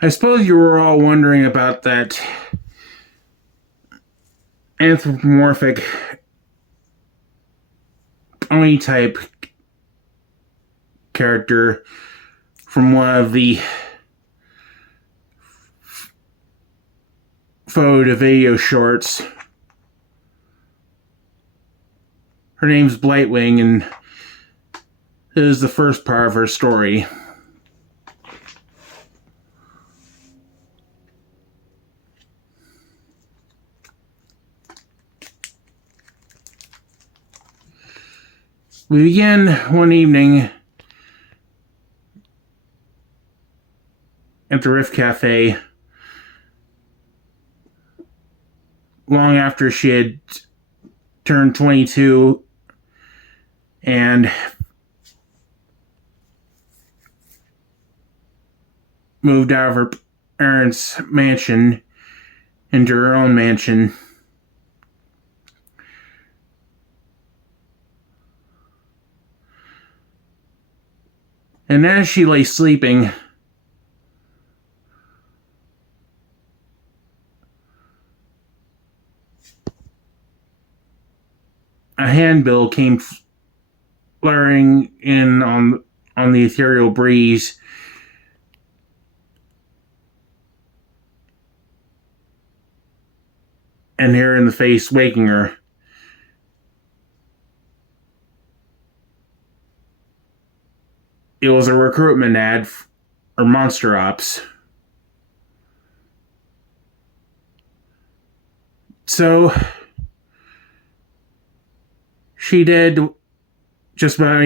I suppose you were all wondering about that anthropomorphic Oni type character from one of the photo to video shorts. Her name's Blight-Wing, and this is the first part of her story. We begin one evening at the Rift Cafe, long after she had turned 22 and moved out of her parents' mansion into her own mansion. And as she lay sleeping, a handbill came flaring in on the ethereal breeze. And hit her in the face, waking her. It was a recruitment ad for Monster Ops. So she did just about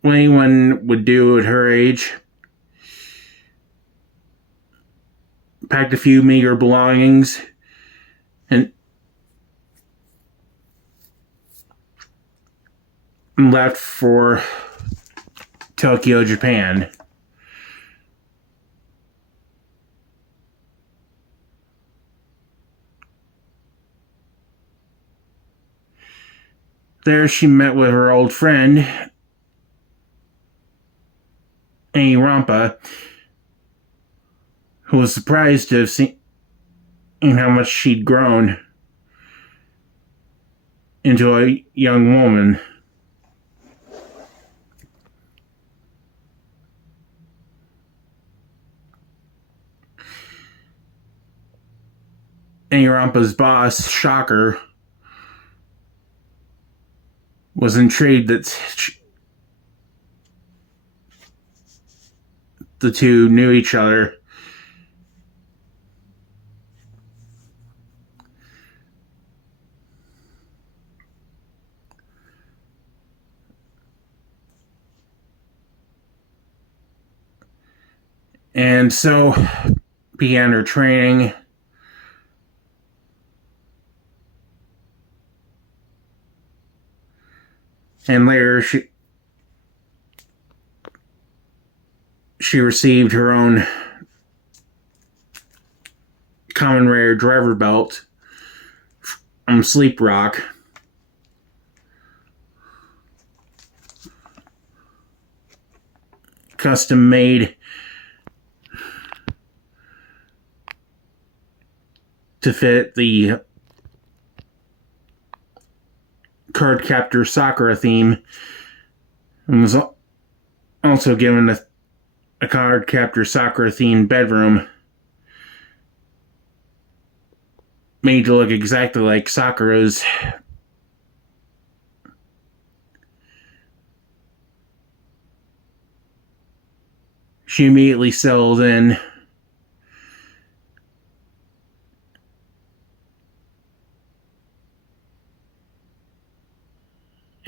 what anyone would do at her age. Packed a few meager belongings and left for Tokyo, Japan. There she met with her old friend, Annie Rampa, who was surprised to have seen how much she'd grown into a young woman. Annie Rampa's boss, Shocker, was intrigued that the two knew each other. And so began her training. And later she received her own common rare driver belt from Sleep Rock. Custom made to fit the Card Captor Sakura theme, and was also given a Card Captor Sakura themed bedroom made to look exactly like Sakura's. She immediately settled in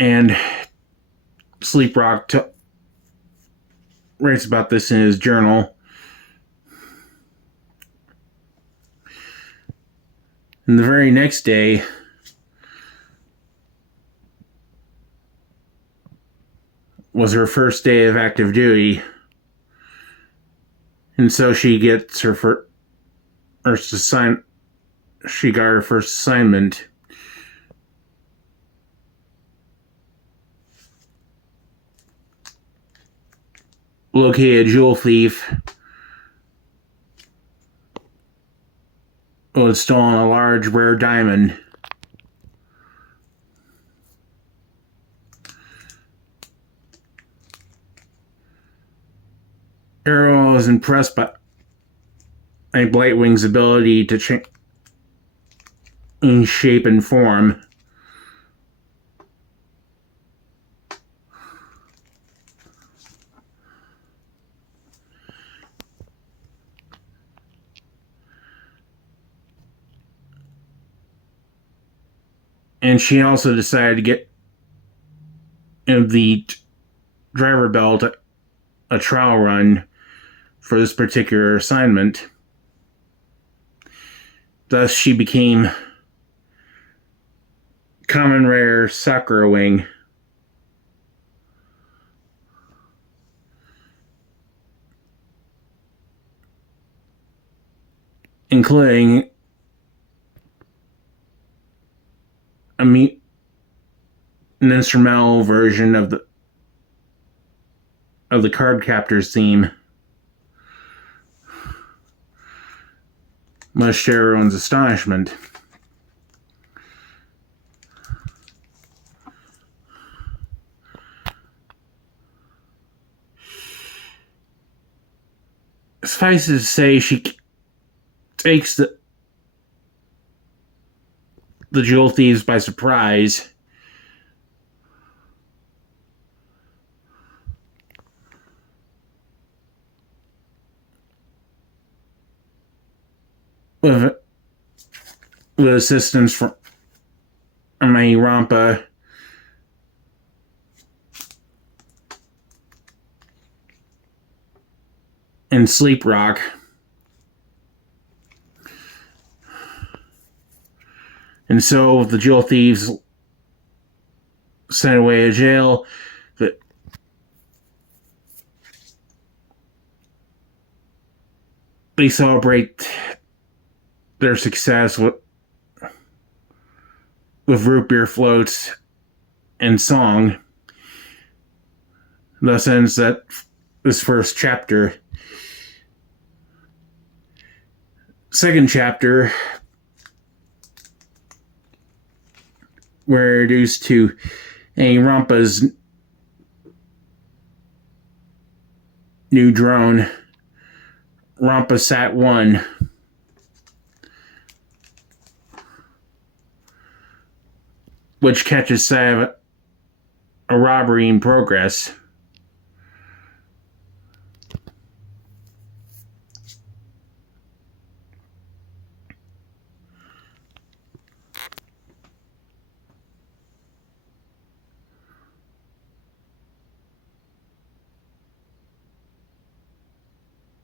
and Sleep Rock writes about this in his journal. And the very next day, was her first day of active duty. And so she gets her first assignment. She got her first assignment. Locate a jewel thief who had stolen a large rare diamond. Arrow was impressed by Blight-Wing's ability to change in shape and form. And she also decided to get the driver belt a trial run for this particular assignment. Thus, she became common rare Sakura Wing. Including an instrumental version of the Card Captor's theme, much to everyone's astonishment. Suffice it to say, she takes the jewel thieves by surprise. With assistance from a Rampa and Sleep Rock. And so the jewel thieves sent away to jail. They celebrate their success with root beer floats and song. Thus ends this first chapter. Second chapter, we're introduced to a Rampa's new drone, Rampa Sat 1. Which catches sight of a robbery in progress.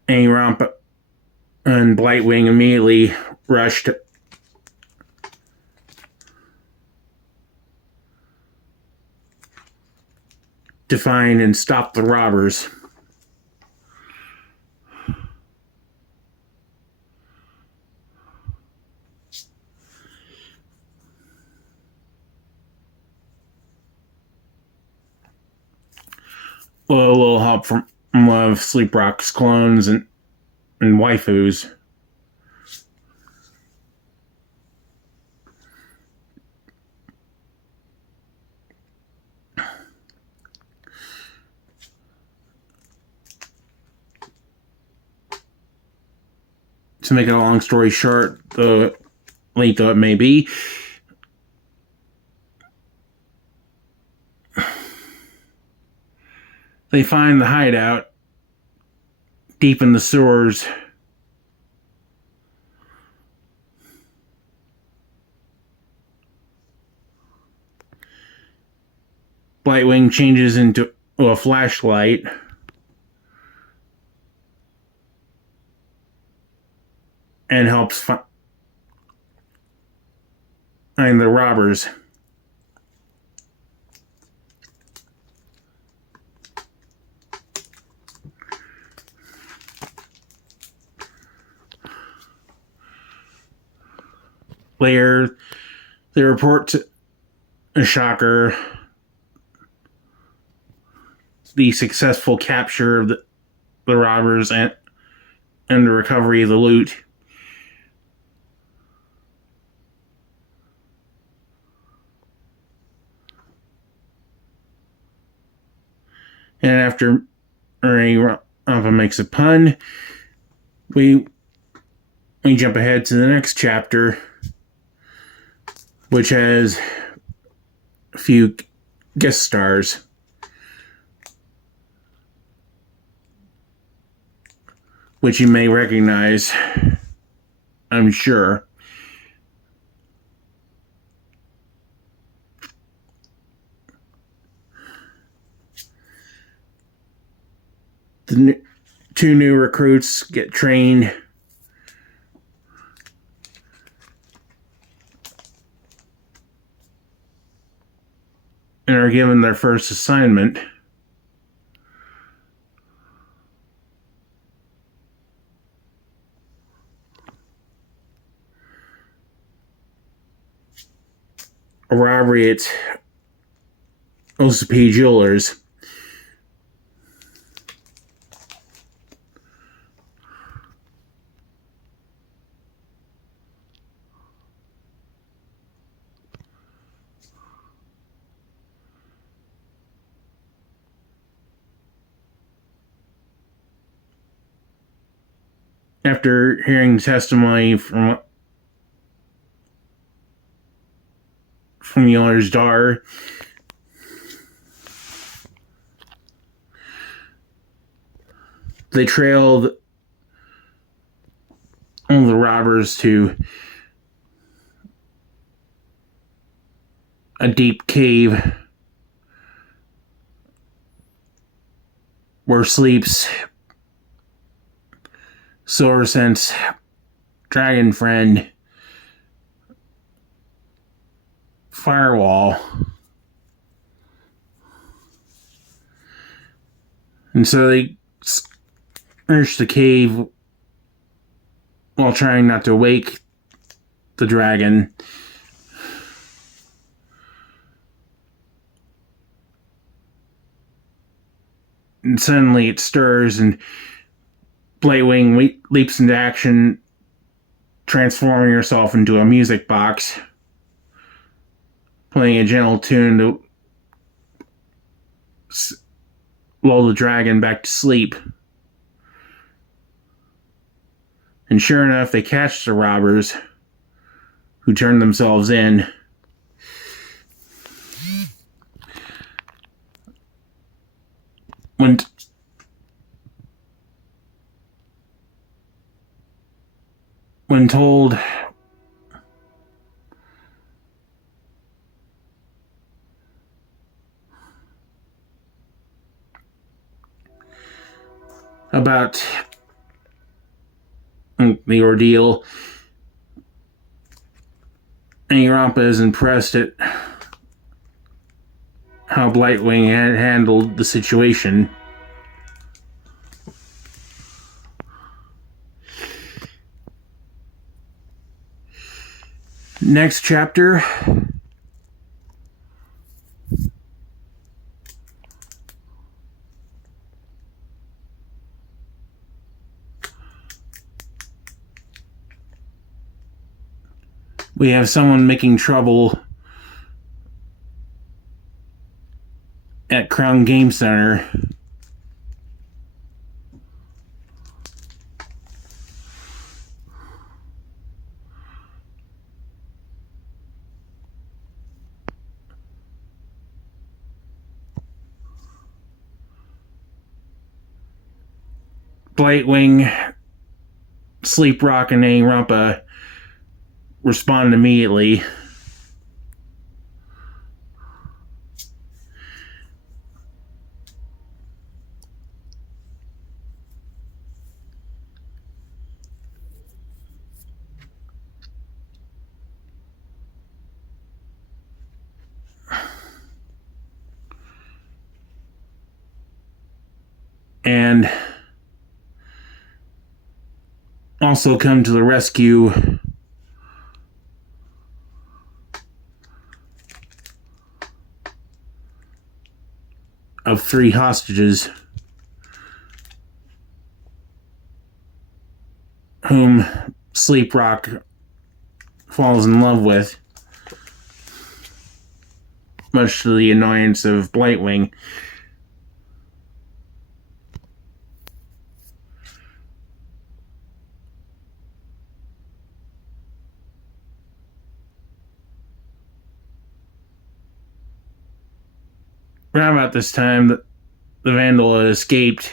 And Rampa and Blight-Wing immediately rushed to find and stop the robbers. With a little help from one of Sleep Rock's clones and waifus. To make it a long story short, the late though it may be, they find the hideout deep in the sewers. Blight-Wing changes into a flashlight. And helps find the robbers. Later, they report to a Shocker the successful capture of the robbers and the recovery of the loot. And after Rampa makes a pun, we jump ahead to the next chapter, which has a few guest stars. Which you may recognize, I'm sure. The two new recruits get trained and are given their first assignment. A robbery at OCP Jewelers. After hearing testimony from the owner's daughter, they trailed all the robbers to a deep cave where sleeps Silversense dragon friend Firewall. And so they search the cave while trying not to wake the dragon. And suddenly it stirs and Blight-Wing leaps into action, transforming herself into a music box, playing a gentle tune to lull the dragon back to sleep. And sure enough, they catch the robbers, who turn themselves in. When told about the ordeal, Rampa is impressed at how Blight-Wing had handled the situation. Next chapter. We have someone making trouble at Crown Game Center. Blight-Wing, Sleep Rock, and Rampa respond immediately. And also come to the rescue of 3 hostages whom Sleep Rock falls in love with, much to the annoyance of Blight-Wing. around about this time, the vandal had escaped.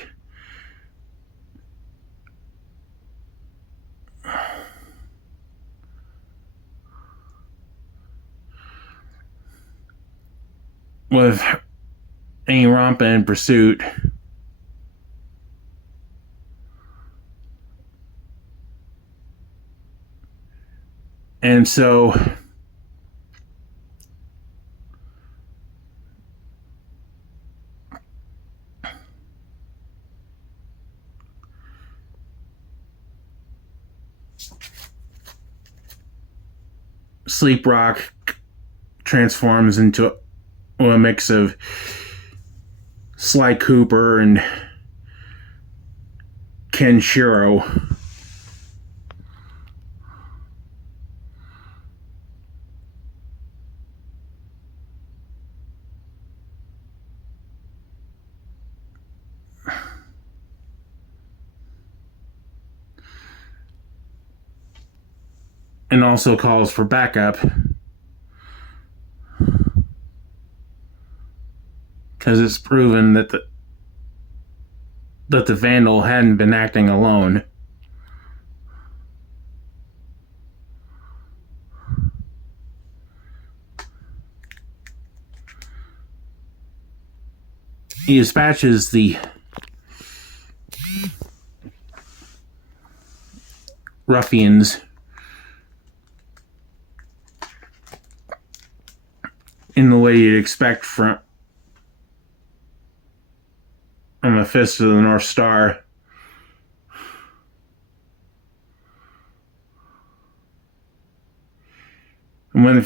With any romp in pursuit. And so Sleep Rock transforms into a mix of Sly Cooper and Kenshiro. And also calls for backup. Because it's proven that the vandal hadn't been acting alone. He dispatches the ruffians in the way you'd expect from a Fist of the North Star. And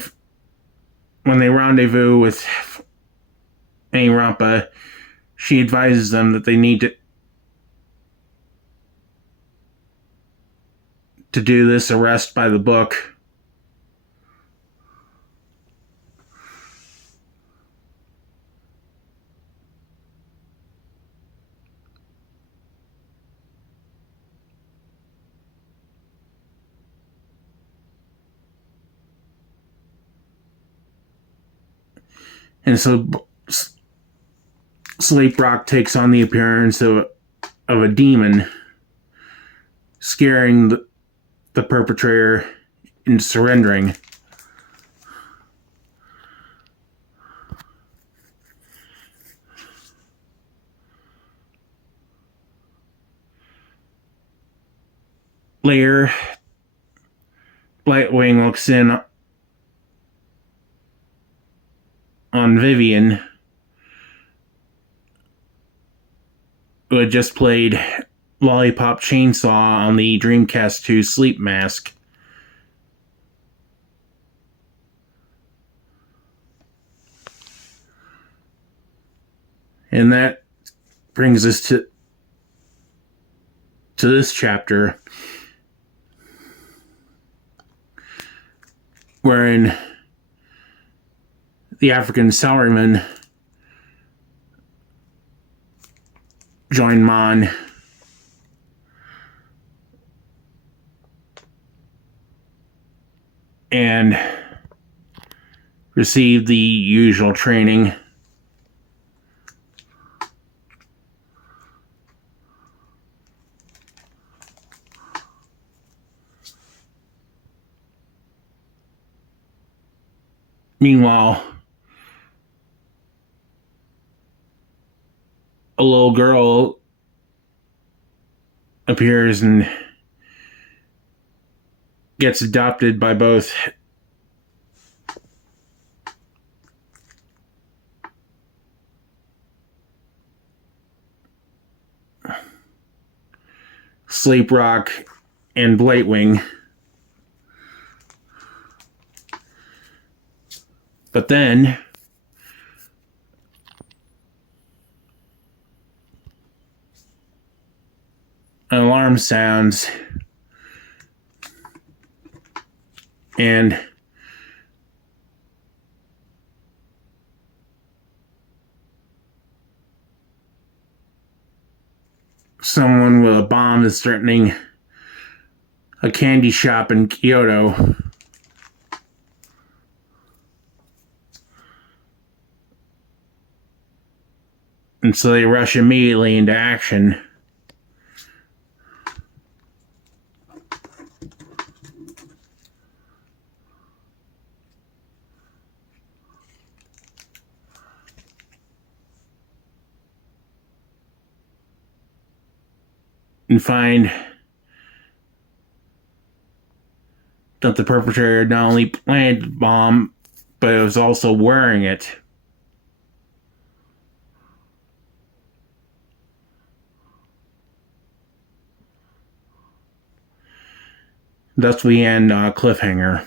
when they rendezvous with Annie Rampa, she advises them that they need to do this arrest by the book. And so Sleep Rock takes on the appearance of a demon, scaring the perpetrator into surrendering. Later, Blight-Wing looks in on Vivian, who had just played Lollipop Chainsaw on the Dreamcast 2 Sleep Mask. And that brings us to this chapter, wherein the African salarymen join M.O.N. and receive the usual training. Meanwhile, a little girl appears and gets adopted by both Sleep Rock and Blight-Wing. But then an alarm sounds, and someone with a bomb is threatening a candy shop in Kyoto. And so they rush immediately into action. And find that the perpetrator not only planted the bomb, but it was also wearing it. Thus we end cliffhanger.